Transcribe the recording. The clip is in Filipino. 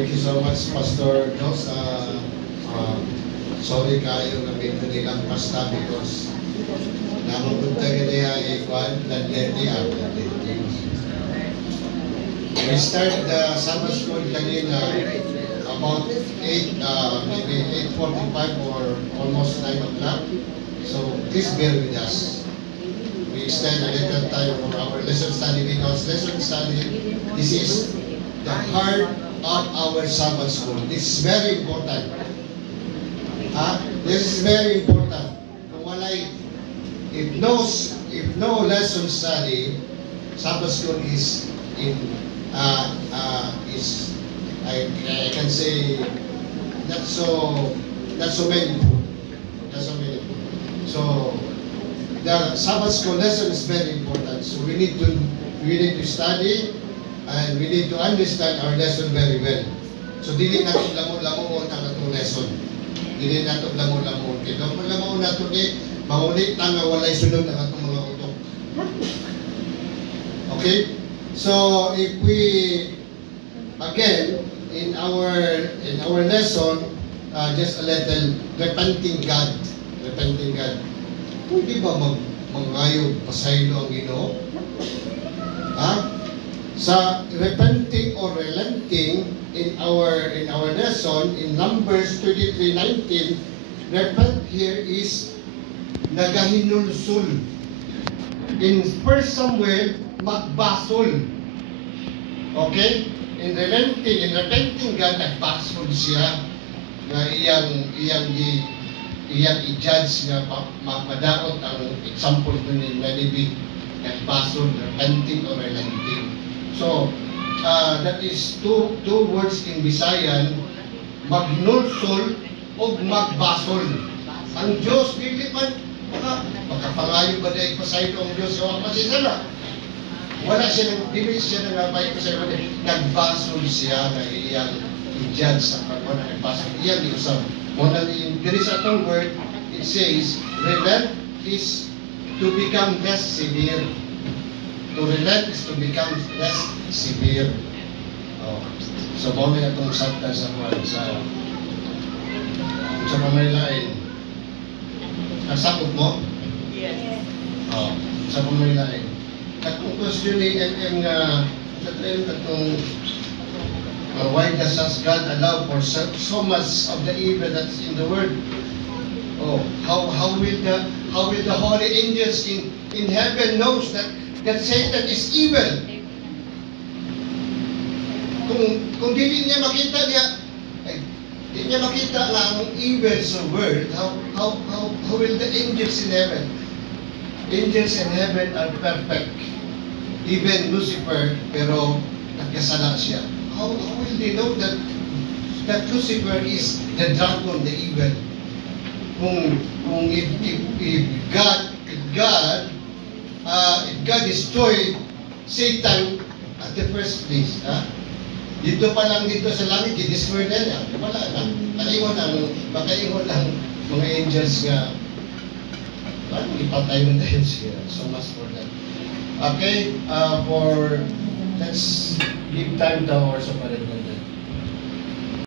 Thank you so much, Pastor Jos. Sorry kayo na may kanilang pasta because namapunta ka niya ikuan Ladleti. We start the Sabbath school kanina about 8, maybe 8:45 or almost 9 o'clock. So please bear with us. We extend a little time for our lesson study because lesson study, this is the heart of our Sabbath school. This is very important. This is very important. If no lesson study, Sabbath school is I can say not so meaningful. Not so meaningful. So the Sabbath school lesson is very important. So we need to study and we need to understand our lesson very well. So dili natin lamon-lamon ang atong lesson. Dili natin lamon-lamon. Kaya lamon-lamon natin mangulit nga walay sunod ang atong mga utok. Okay? So if we again in our lesson just a little repenting God. Pwede ba mangayog pasaylo ang Ginoo? Sa repenting or relenting in our lesson in Numbers 33:19, repent here is nagahinulsul. In 1 Samuel, magbasol. Okay? In repenting God, nagbasol siya na iyang i-judge nga mapadaot ang example ko ni Nalibig, nagbasol, repenting or relenting. So, that is two words in Visayan, magnulsol o magbasol. Ang Diyos, dili man, makapangayo ba dahil pasaylo ang Diyos, o masisala. Wala siya, dili siya nangapay pasaylo, nagbasol siya na iyang i-judge sa pagkawan ng nagbasol. Iyang iusap. There is a word, it says, relent is to become less severe. To relent is to become less severe. So, bawal na itong sabta sa pamalilain. Nasakot mo? Yes. Sa pamalilain. Katong question ni MM nga katong why does God allow for so much of the evil that's in the world? How will the holy angels in heaven knows that Satan is evil? Kung dili niya makita nga ang evil sa world, how will the angels in heaven? Angels in heaven are perfect. Even Lucifer, pero nagkasala siya. How will they know that Lucifer is the dragon, the evil? If God destroyed Satan at the first place, dito pa lang dito sa langit, i-destroy na niya. Wala na. Makaingon ang mga angels nga, ipatay mo dahil siya. So much for that. Okay, let's give time to our separate.